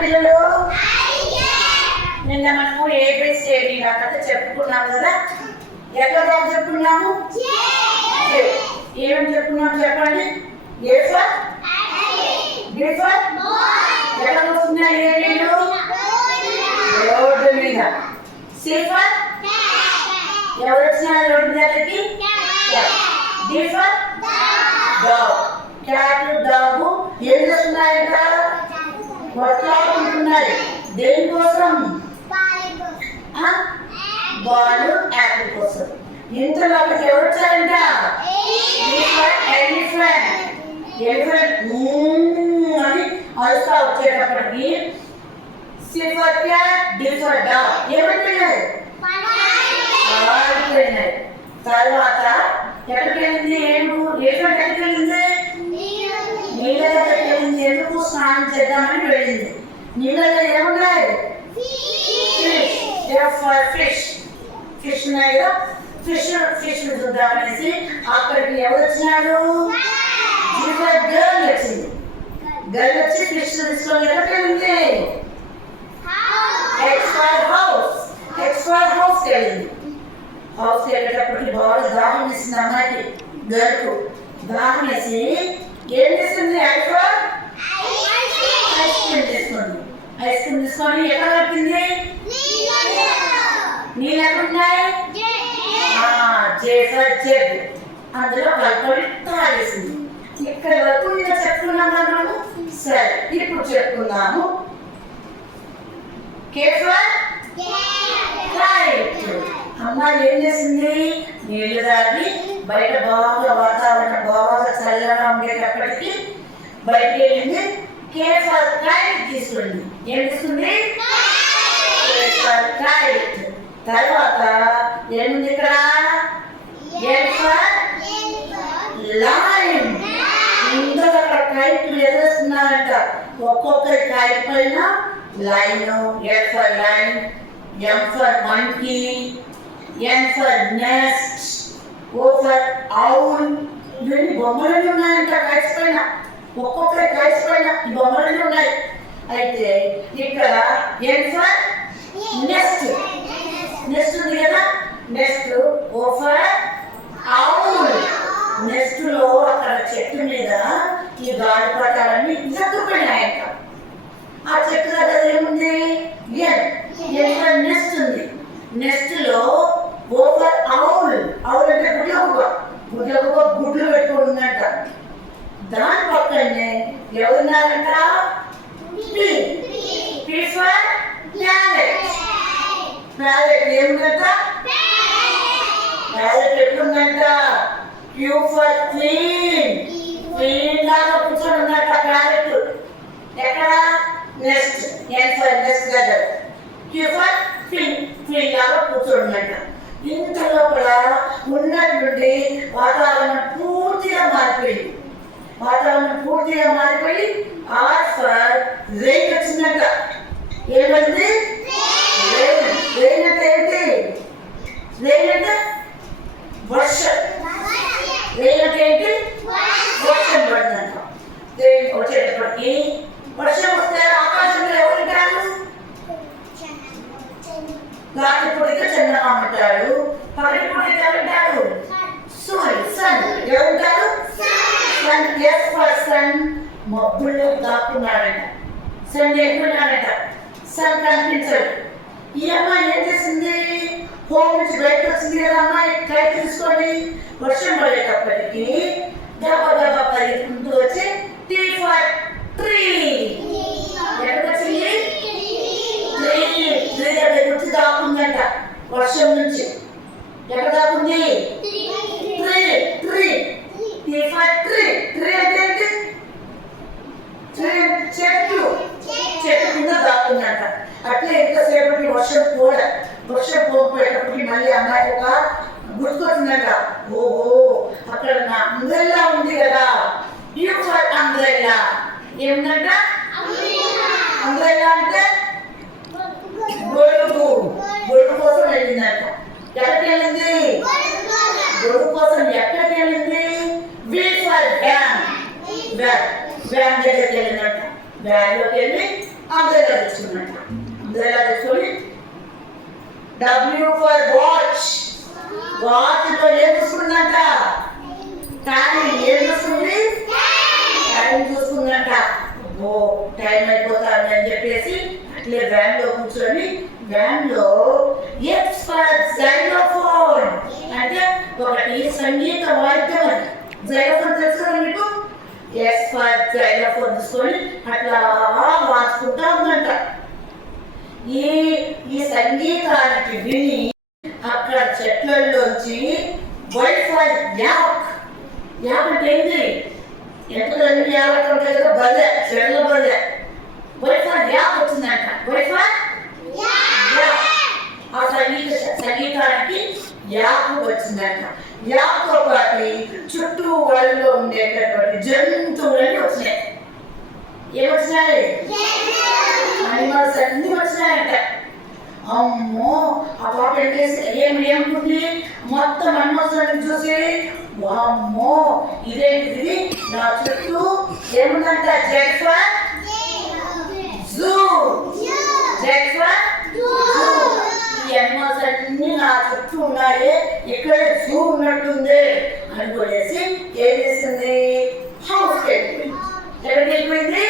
పిల్లలు నిన్న మనము ఏబిసిడి కథ చెప్పుకున్నాం కదా. ఎక్కడ దాకా చెప్పుకున్నాము? ఏమని చెప్పుకున్నాం చెప్పండి. ఏ ఫర్ బి ఫర్ ఎక్కడ వస్తున్నాయి ఏబీలు? రోడ్డు మీద. సి ఫర్ ఎవరు వచ్చినారు రోడ్డు దగ్గరికి? D for dog. Cat dog ఏం చేస్తున్నాయంట? కొట్లాడుకుంటున్నాయి. దేనికోసం? బాల్ యాపిల్ కోసం. ఇంతలో అక్కడికి ఎవరు వచ్చారంట? ఎలిఫెంట్ అని అరుస్తా వచ్చేటప్పటికి C for cat, D for dog ఏమైపోయినాయి? పారిపోయినాయి. తర్వాత ఎక్కడికి వెళ్ళింది? ఎలిఫెంట్ ఎక్కడికి వెళ్ళింది? నీళ్ళ దగ్గరికి వెళ్ళింది. ఎందుకు? స్నానం చేద్దామని వెళ్ళింది. నీళ్ళలో ఏమున్నాయి? ఫిష్ ఫిష్ ఉన్నాయి కదా. ఫిష్ చూద్దామనేసి అక్కడికి ఎవరు వచ్చినాడు? గర్ల్ వచ్చింది. గర్ల్ వచ్చి ఫిష్ తీసుకొని ఎక్కడికి వెళ్ళింది? ఎక్స్పర్ హౌస్ వెళ్ళింది. హౌస్ వెళ్ళేటప్పటికి బాగా దాహం వేసింది అమ్మాయికి. గర్ల్కు దాహం వేసి ఏం చేస్తుంది? ఐస్ క్రీమ్ తీసుకుంది. ఐస్ క్రీమ్ తీసుకొని ఎక్కడ పట్టింది? నీళ్ళు ఎక్కడున్నాయి? జగ్ అందులో కలుపుకొని తాగేసింది. ఇక్కడ వరకు ఇలా చెప్పుకున్నాం మనము. సరే, ఇప్పుడు చెప్పుకుందాము. అమ్మాయి ఏం చేసింది? నీళ్లు తాగి బయట బాగా వాతావరణం బాగా చల్లగా ఉండేటప్పటికి బయటకి వెళ్ళింది. కేఫర్ కైట్ తీసుకుంది. ఏం తీసుకుంది? కైట్. తర్వాత ఏముంది ఇక్కడ? లైన్. ఇందులో అక్కడ కైట్లు ఎదురుస్తున్నారంట. ఒక్కొక్కరి కైట్ పైన line. L for line, M for monkey, N for nest, O for owl. ఇవన్నీ బొమ్మలన్నీ ఉన్నాయంట కైట్స్ పైన. ఒక్కొక్కరి కైట్స్ పైన ఈ బొమ్మలన్నీ ఉన్నాయి. అయితే ఇక్కడ ఎన్ ఫర్ నెస్ట్. నెస్ట్ ఉంది కదా. Nest O for owl. Nest లో అక్కడ చెట్టు మీద ఈ గాలిపటాలన్నీ జరుగుతున్నాయంట. ఆ చెట్టు దగ్గర ఏముంది? నెస్ట్ ఉంది. నెస్ట్ లో ఓ ఫర్ ఔల్. ఔల్ అంటే గుడ్ల గుడ్లు పెట్టుకుని ఉందంట. దాని పక్కనే ఎవరున్నారంట? ప్యారెట్ ఏముందంట? ప్యారెట్ ఎట్లుందంట? Q for queen. క్లీన్ లాగా కూర్చొని ఉందంట ప్యారెట్. ఎక్కడ? నెస్ట్. ఎన్ ఫర్ నెస్ట్ దగ్గర. Q for queen. క్లీన్ లాగా కూర్చొని ఉందంట. ఇంత లోపల ఉన్నటువంటి వాతావరణం పూర్తిగా మారిపోయింది. ఆర్ ఫర్ రెయిన్ వచ్చిందంట. ఏమైంది? రెయిన్ అంటే ఏంటి? రెయిన్ అంటే వర్షం. రెయిన్ అంటే ఏంటి? వర్షం పడిందంట. రెయిన్ వచ్చేటప్పటికి వర్షం వస్తే ఆకాశంలో ఎవరుంటారు? రాత్రి పూట చంద్రమామ ఉంటాడు. పగటి పూట ఎవరుంటారు? సన్. ఎవరుంటారు? సన్. S for sun. మబ్బుల్లో దాక్కున్నాడంట. సన్ ఎక్కడున్నాడంట? సన్ కనిపించాడు. ఈ అమ్మాయి ఏం చేసింది? హోమ్ నుంచి బయటకు వచ్చింది కదా అమ్మాయి కైట్ తీసుకొని. వర్షం పడేటప్పటికి గబగబా పరిగెత్తుకుంటూ వచ్చి టీ ఫర్ ట్రీ. ఎక్కడికి వచ్చింది? ట్రీ దగ్గర వచ్చి దాక్కుందంట వర్షం నుంచి. ఎక్కడ దాక్కుంది? Tree. T for tree. Tree అంటే ఏంటి? చెట్టు కింద దాక్కుందంట. అట్లే ఎంతసేపటికి వర్షం పోకపోయేటప్పటికి మళ్ళీ అమ్మాయి ఒక గుర్తుకొచ్చిందంట. ఓహో, అక్కడ నా అంబ్రెల్లా ఉంది కదా. U for umbrella. ఏముందంట? అంబ్రెల్లా అంటే గొడుగు కోసం వెళ్ళిందంట. ఎక్కడికి వెళ్ళింది? గొడుగు కోసం ఎక్కడికి వెళ్ళింది? వి ఫర్ వ్యాన్. వ్యాన్ దగ్గరికి వెళ్ళిందంట. వ్యాన్లోకి వెళ్ళి అందరి ఇలా తీసుకొని W ఫర్ వాచ్. వాచ్తో ఏం చూసుకుందంట? టైం. ఏం చూస్తుంది? టైం చూసుకుందంట. ఓ టైం అయిపోతుంది అని చెప్పేసి అట్లే వ్యాన్లో కూర్చొని వ్యాన్లో ఎక్స్ ఫర్ జైలోఫోన్ అంటే ఒకటి సంగీత వాయిద్యం అని. జైలోఫోన్ తెలుసు కదా మీకు? ఎక్స్ ఫర్ జైలోఫోన్ తీసుకొని అట్లా వాచుకుంటా ఉందంట. ఈ సంగీతానికి విని అక్కడ చెట్లలోంచి వైఫై యాక్. యాక్ అంటే ఏంటి? ఎంతమంది యాక్ అంటే కదా బలే చెట్ల బలే. వైఫై యాక్ వచ్చిందంట. వైఫై యాక్. ఆ సంగీతానికి యాక్ వచ్చిందంట. యాక్తో పాటు చుట్టూ వాళ్ళలో ఉండేటటువంటి జంతువులన్నీ వచ్చినాయి. ఏమొచ్చినాయి? అనిమల్స్ అన్ని వచ్చినాయంట. అమ్మో ఆ పాప ఏమనుకుంటుంది? మొత్తం అనిమల్స్ అన్ని చూసి అమ్మో ఇదేంటిది నా చుట్టూ ఏముందంట? జెడ్ఫర్ జూ. జెడ్ఫర్ జూ. ఈ అనిమల్స్ అన్ని నా చుట్టూ ఉన్నాయి, ఇక్కడ జూ ఉన్నట్టుంది అనుకునేసి ఏం చేస్తుంది? హౌస్కి వెళ్ళిపోయింది. ఎక్కడికి వెళ్ళిపోయింది?